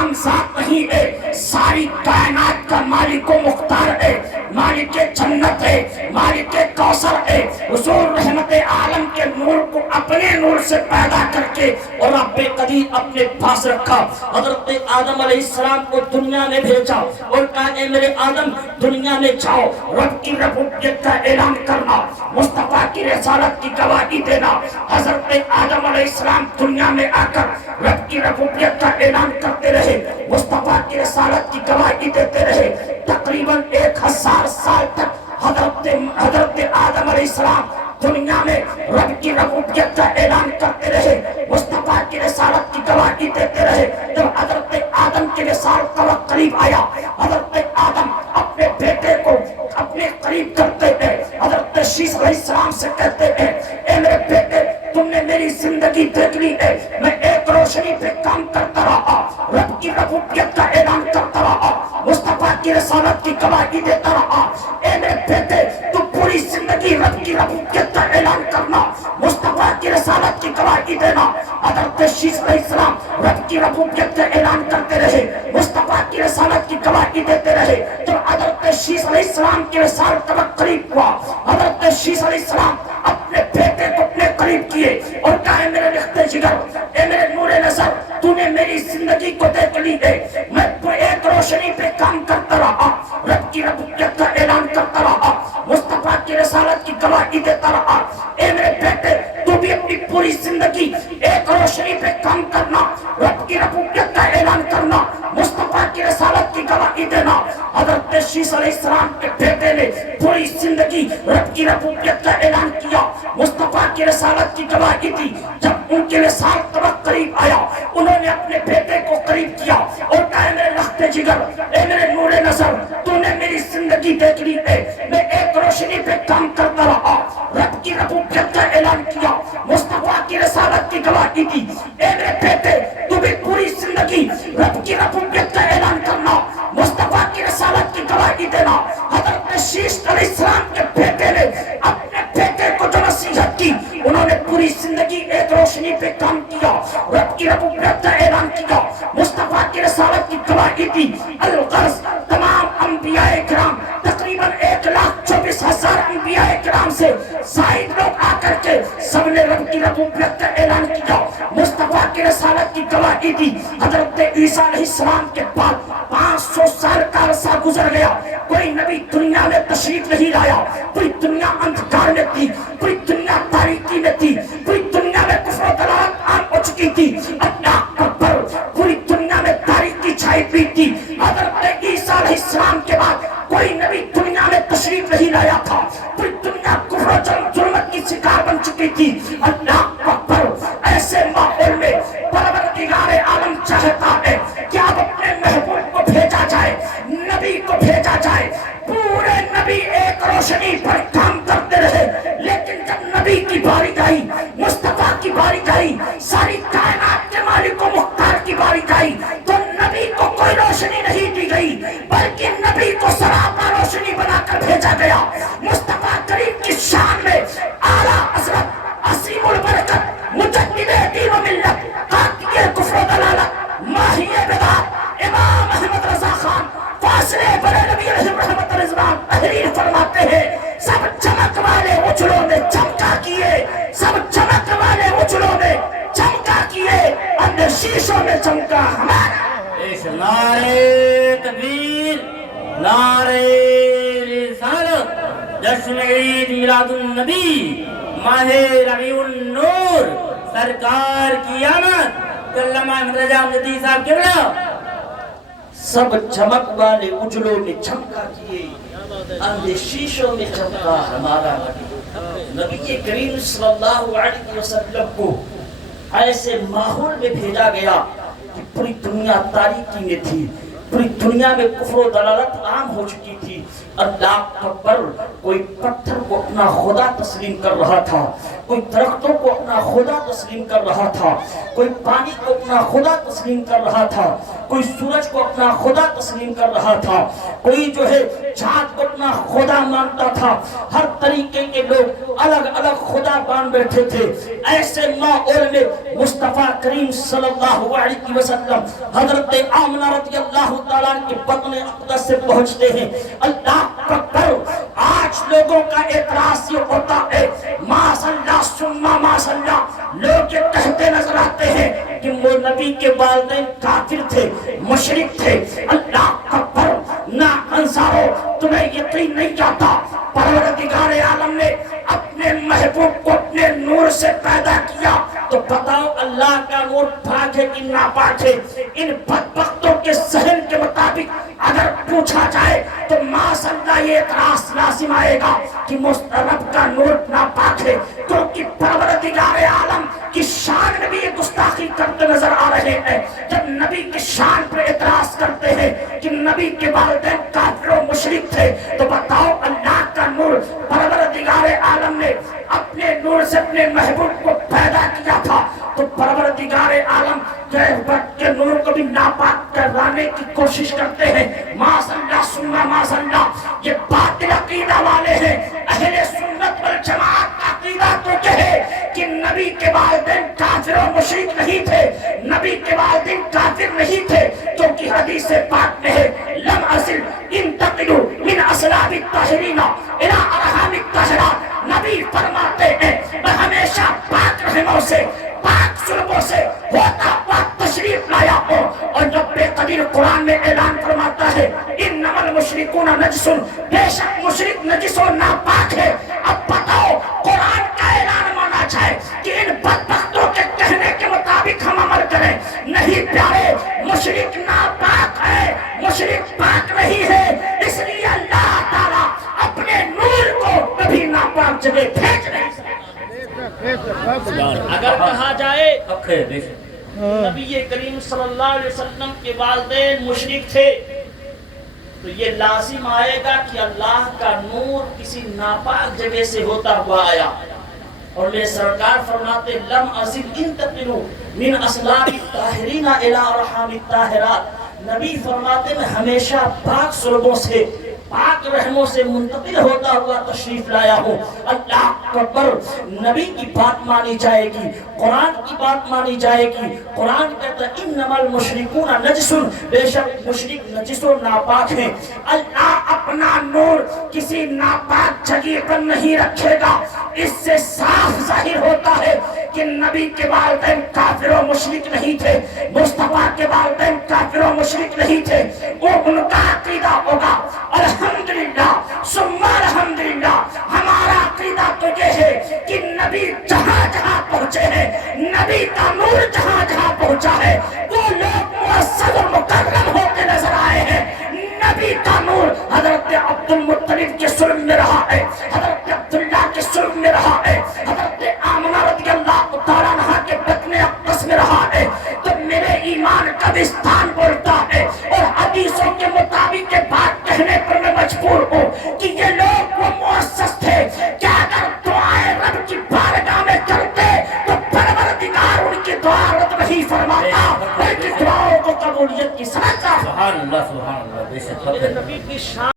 نامزاد نہیں ہے، ساری کائنات کا مالک و مختار ہے، مالک جنت ہے، مالک کوثر ہے۔ حضور رحمت عالم کے نور کو اپنے نور سے پیدا کر کے اور رب قدیر اپنے پاس رکھا۔ حضرت آدم علیہ السلام کو دنیا میں بھیجا اور کہا اے میرے آدم دنیا میں جاؤ، رب کی ربوبیت کا اعلان کرنا، مصطفیٰ کی رسالت کی گواہی دینا۔ حضرت آدم علیہ السلام دنیا میں آ کر رب کی ربوبیت کا اعلان کرتے رہے، مصطفیٰ کی رسالت کی گواہی دیتے رہے۔ تقریباً 1000 سال تک حضرت آدم علیہ السلام دنیا میں رب کی ربوبیت کا اعلان کرتے رہے، مصطفیٰ کی رسالت کی گواہی دیتے رہے۔ جب حضرت آدم کی رسالت کا وقت قریب آیا، حضرت آدم اپنے بیٹے کو اپنے قریب کرتے تھے، حضرت شیس علیہ السلام سے کہتے ہیں اے میرے بیٹے تم نے میری زندگی دیکھ لی ہے، میں ایک روشنی پہ کام کرتا رہا، رب کی ربوبیت کا اعلان کرتا رہا، مصطفیٰ کی رسالت کی گواہی دیتا رہا۔ اے میرے بیٹے تو پوری زندگی رب کی ربوبیت کا اعلان کرنا، مصطفیٰ کی رسالت کی گواہی دینا۔ حضرت شیس علیہ السلام رب کی ربوبیت کا اعلان کرتے رہے، مصطفیٰ کی رسالت کی گواہی دیتے رہے۔ جب حضرت شیس علیہ السلام کی رسالت کا وقت قریب ہوا، حضرت شیس علیہ السلام اپنے بیٹے کو اپنے قریب کیے اور کہا اے میرے رخت جگر، اے میرے نور نظر، تو نے میری زندگی کو دیکھ لی ہے، میں ایک روشنی پہ کام کرتا رہا، رب کی ربوبیت کا اعلان کرتا رہا، مصطفیٰ کی رسالت کی گواہی دیتا رہا۔ اے میرے بیٹے تو بھی اپنی پوری زندگی ایک روشنی پہ کام کرنا، رب کی ربوبیت کا اعلان کرنا، مصطفیٰ کی رسالت کی گواہی دینا۔ حضرت شیس علیہ السلام کے بیٹے نے پوری زندگی رب کی ربوبیت کا اعلان کیا، مصطفیٰ کی رسالت کی گواہی دی۔ جب ان کے رسالت کا وقت قریب آیا، انہوں نے اپنے بیٹے کو قریب کیا اور کہا اے میرے لخت جگر، اے میرے نور نظر، تو نے میری زندگی دیکھ لی ہے، میں ایک روشنی پہ کام کرتا رہا، رب کی ربوبیت کا اعلان کیا، مصطفیٰ کی رسالت کی گواہی دی۔ اے میرے بیٹے تو بھی پوری زندگی رب کی ربوبیت کا اعلان کرنا، مصطفیٰ کی رسالت کی گواہی دینا۔ حضرت شیس علیہ السلام کے بیٹے نے اپنے بیٹے کو جو نصیحت کی، انہوں نے پوری زندگی ایک روشنی پہ کام کیا، رب کی ربوبیت کا اعلان کیا، مصطفیٰ کی رسالت کی گواہی دی۔ الغرض تمام انبیاء کرام تقریباً 1,24,000 انبیاء کرام سے زائد لوگ آ کر کے سب نے رب کی ربوبیت کا اعلان کیا، مصطفیٰ کی رسالت کی گواہی دی۔ حضرت عیسیٰ علیہ السلام کے بعد 500 سال کا عرصہ گزر گیا، کوئی نبی دنیا میں تشریف نہیں لایا، پوری دنیا اندھکار میں تھی، پوری دنیا تاریکی میں تھی، پوری دنیا میں کفر و ضلالت عام ہو چکی تھی، اللہ اکبر، پوری دنیا میں تاریکی چھائی ہوئی تھی۔ حضرت عیسیٰ علیہ السلام کے بعد کوئی نبی دنیا میں تشریف نہیں لایا تھا، پوری دنیا کفر و ظلمت کی شکار بن چکی تھی۔ اللہ اکبر، ایسے ماحول میں پروردگار عالم چاہتا ہے کہ اب اپنے محبوب کو بھیجا جائے، نبی کو بھیجا جائے۔ پورے نبی ایک روشنی پر کام کرتے رہے، لیکن جب نبی کی باری آئی، مصطفیٰ کی باری آئی، ساری کائنات کے مالک و مختار کی باری آئی، تو نبی کو کوئی روشنی نہیں دی گئی، بلکہ نبی کو سراپا روشنی بنا کر بھیجا گیا۔ مصطفیٰ کریم کی شان میں اعلیٰ حضرت عظیم البرکت مجدد دین و ملت، قاطع کفر و ضلالت، ماحی بدعت، امام احمد رضا خان فاصلے بریلوی رحمت رضوان تحریر فرماتے ہیں سب چمک والے اچھلوں نے چمکا کیے، سب چمک والے اچھلوں نے چمکا کیے، اندر شیشوں میں چمکا ہمارا۔ نعرے تکبیر، نعرے رسالت، جشن عید میلاد النبی، ماہ ربیع النور، سرکار کی آمد، علامہ احمد رضا مجددی صاحب قبلہ۔ سب چمک والے اجلوں نے چمکا کیے، اندھے شیشوں میں چمکا ہمارا نبی۔ نبی کریم صلی اللہ علیہ وسلم کو ایسے ماحول میں بھیجا گیا کہ پوری دنیا تاریکی میں تھی، پوری دنیا میں کفر و ضلالت عام ہو چکی تھی۔ اللہ اکبر، کوئی پتھر کو اپنا خدا تسلیم کر رہا تھا، کوئی درختوں کو اپنا خدا تسلیم کر رہا تھا، کوئی پانی کو اپنا خدا تسلیم کر رہا تھا، کوئی سورج کو اپنا خدا تسلیم کر رہا تھا، کوئی جو ہے چاند کو اپنا خدا مانتا تھا۔ ہر طریقے کے لوگ الگ الگ خدا مان بیٹھے تھے۔ ایسے ماحول میں مصطفیٰ کریم صلی اللہ علیہ وسلم حضرت آمنہ رضی اللہ تعالیٰ کے بطن اقدس سے پہنچتے ہیں۔ اللہ اکبر! آج لوگوں کا اعتراض یہ ہوتا ہے، ما صلی اللہ ثم ما صلی اللہ، لوگ یہ کہتے نظر آتے ہیں کہ وہ نبی کے والدین کافر تھے، مشرک تھے۔ اللہ اکبر! نہ انصارو، تمہیں یقین نہیں آتا پروردگار عالم نے اپنے محبوب کو اپنے نور سے پیدا کیا تو بتاؤ اللہ کا نور پاک ہے کہ ناپاک ہے؟ ان بدبختوں کے ذہن کے مطابق اگر پوچھا جائے تو ماشاءاللہ یہ اعتراض لازم آئے گا کہ رب کا نور ناپاک ہے، کیونکہ پروردگار عالم کی شان میں بھی یہ گستاخی کرتے نظر آ رہے ہیں۔ جب نبی کی شان پر اعتراض کرتے ہیں کہ نبی کے والدین کافر و مشرک تھے تو بتاؤ اللہ کا نور پروردگار عالم نے اپنے نور سے اپنے محبوب کو پیدا کیا تھا تو پروردگار عالم کے نور کو بھی ناپاک کرانے کی کوشش کرتے ہیں۔ ماشاءاللہ ثم ماشاءاللہ، یہ باطل عقیدہ والے ہیں۔ اہل سنت والجماعت کا عقیدہ تو یہ ہے کہ نبی کے والدین کافر و مشرک نہیں تھے، نبی کے والدین کافر نہیں تھے، کیونکہ حدیث پاک میں ہے لم اصل انتقلوا من اصلاب الطاہرین الی ارحام الطاہرات۔ نبی فرماتے ہیں میں ہمیشہ پاک رحموں سے، پاک سلبوں سے ہوتا ہوا تشریف لایا ہوں۔ اور رب قدیر قرآن میں اعلان فرماتا ہے انما المشرکون نجس، بے شک مشرک نجس و ناپاک ہے۔ اب بتاؤ قرآن کا اعلان مانا جائے کہ ان بدبختوں کے کہنے کے مطابق ہم عمل کریں؟ نہیں پیارے، مشرک ناپاک ہے، مشرک پاک نہیں ہے، اس لیے اللہ تعالیٰ اپنے نور کو کبھی ناپاک جگہ بھیج نہیں سکتا۔ اگر کہا جائے نبی کریم صلی اللہ علیہ وسلم کے والدین مشرک تھے تو یہ لازم آئے گا کہ اللہ کا نور کسی ناپاک جگہ سے ہوتا ہوا آیا۔ اور میرے سرکار فرماتے لم ازل انتقلوا من اصلاب الطاہرین الی ارحام الطاہرات۔ نبی فرماتے میں ہمیشہ پاک سلبوں سے، پاک رحموں سے منتقل ہوتا ہوا تشریف لایا ہوں۔ اللہ اکبر! نبی کی بات مانی جائے گی، قرآن کی بات مانی جائے گی۔ قرآن کہتا ہے انما المشرکون نجس، بے شک مشرک نجس و ناپاک ہیں۔ اللہ اپنا نور کسی ناپاک جگہ پر نہیں رکھے گا۔ اس سے صاف ظاہر ہوتا ہے کہ نبی کے والدین کافر و مشرک نہیں تھے، مصطفیٰ کے والدین کافر و مشرک نہیں تھے۔ وہ ان کا عقیدہ ہوگا الحمدللہ ثم الحمدللہ۔ ہمارا عقیدہ تو یہ ہے کہ نبی جہاں جہاں پہنچے ہیں، نبی کا نور جہاں جہاں پہنچا ہے، وہ لوگ معزز و مکرم ہو کے نظر آئے ہیں۔ نبی کا نور حضرت عبد المطلب کے سلم میں رہا ہے، حضرت عبداللہ کے سلم میں رہا ہے، حضرت آمنہ رضی اللہ تعالیٰ عنہ کے بطن اقدس میں رہا ہے۔ تو میرے ایمان کا دستان بولتا ہے اور حدیثوں کے مطابق یہ بات کہنے پر میں مجبور ہوں کہ یہ لوگ وہ معزز تھے کہ اگر دعائیں رب کی بارگاہ میں کرتے تو پروردگار ان کی دعا رد نہیں فرماتا بلکہ دعاؤں کو قبولیت کی سمجھتا۔ سبحان اللہ، سبحان اللہ، بے شک نبی کی شان